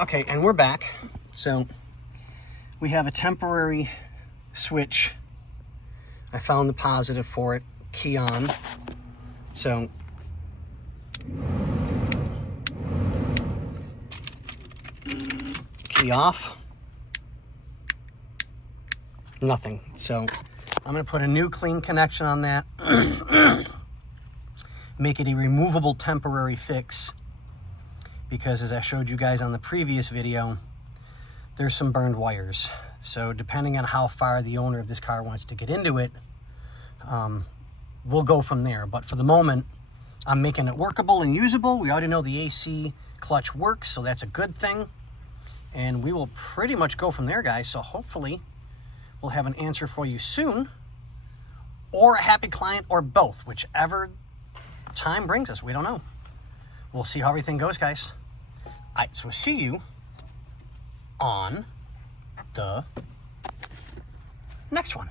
Okay, and we're back. So we have a temporary switch. I found the positive for it, key on. So key off. Nothing. So I'm going to put a new clean connection on that. Make it a removable temporary fix, because as I showed you guys on the previous video, there's some burned wires. So depending on how far the owner of this car wants to get into it, we'll go from there. But for the moment, I'm making it workable and usable. We already know the AC clutch works, so that's a good thing. And we will pretty much go from there, guys. So hopefully we'll have an answer for you soon, or a happy client, or both, whichever time brings us. We don't know. We'll see how everything goes, guys. All right, so we'll see you on the next one.